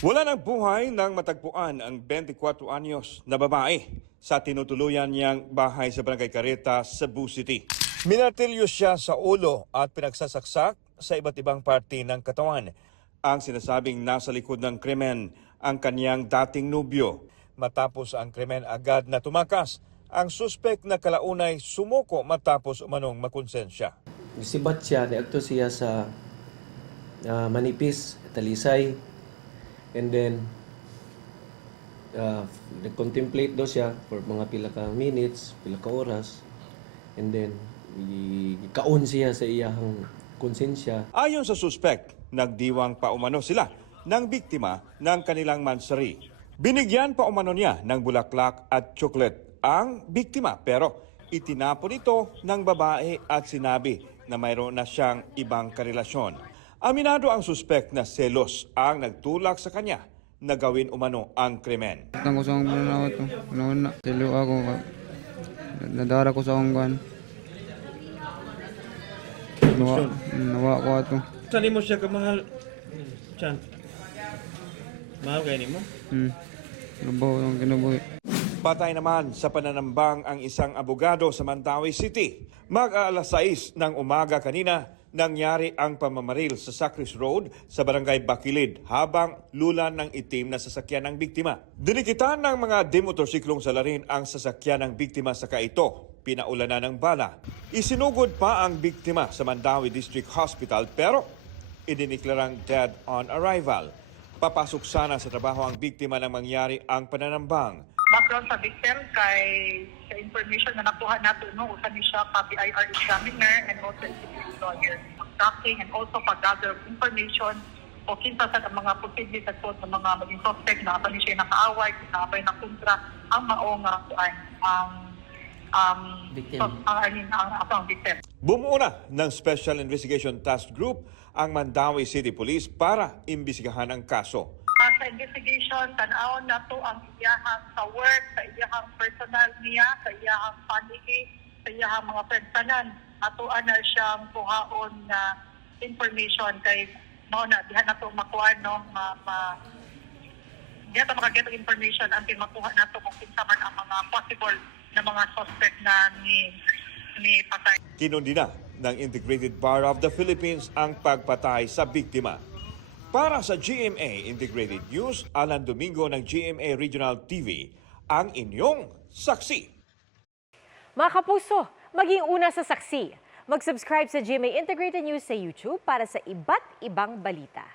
Wala ng buhay nang matagpuan ang 24 anyos na babae sa tinutuluyan niyang bahay sa Barangay Carreta, Cebu City. Minatilyo siya sa ulo at pinagsasaksak sa iba't ibang parte ng katawan. Ang sinasabing nasa likod ng krimen ang kaniyang dating nobyo. Matapos ang krimen agad na tumakas, ang suspek na kalaunay sumuko matapos umanong makonsensya. Sibat siya, niagto siya sa Manipis, Talisay. And then, nag-contemplate daw siya for mga pila ka minutes, pila ka oras. And then, ikaon siya sa iyang konsensya. Ayon sa suspect, nagdiwang pa umano sila ng biktima ng kanilang mansari. Binigyan pa umano niya ng bulaklak at chocolate ang biktima pero itinapon ito ng babae at sinabi na mayroon na siyang ibang karelasyon. Aminado ang suspect na selos ang nagtulak sa kanya na gawin umano ang krimen. Tangko sa akong pananaw ito. Una, silo ako. Nadara ko sa akong kan. Nawa ko ito. Saan mo siya kamahal? Chan? Mahal kayo ni mo? Trabaho ang kinabuhi. Patay naman sa pananambang ang isang abogado sa Mandawi City. Mag-aalas 6 ng umaga kanina, nangyari ang pamamaril sa Sacris Road sa Barangay Bakilid habang lulan ng itim na sasakyan ng biktima. Dinikitan ng mga demotorsiklong salarin ang sasakyan ng biktima sa kaito. Pinaulanan ng bala. Isinugod pa ang biktima sa Mandawi District Hospital pero idiniklarang dead on arrival. Papasok sana sa trabaho ang biktima nang mangyari ang pananambang. Background sa victim kay sa information na nakuha nato no usa ni siya ka BIR examiner and also executive lawyer tracking and also pag-gather of information o kinsa sa mga posible sa ng mga maging suspect na ni siya nakaaway kung naabay na kontra ang mao nga ang victim. Bumuo na ng Special Investigation Task Group ang Mandawi City Police para imbisigahan ang kaso. Sa investigation, tanawon na to ang iyahang sa work, sa iyahang personal niya, sa iyahang family, sa iyahang mga personal. Atuan na siyang kuhaon na information kay mao na diha na to makuha no diha to makaget og information until makuha na to kung kinsa man ang mga possible na mga suspect na ni patay. Kinundina ng Integrated Bar of the Philippines ang pagpatay sa biktima. Para sa GMA Integrated News, Alan Domingo ng GMA Regional TV, ang inyong saksi. Mga kapuso, maging una sa saksi. Mag-subscribe sa GMA Integrated News sa YouTube para sa iba't ibang balita.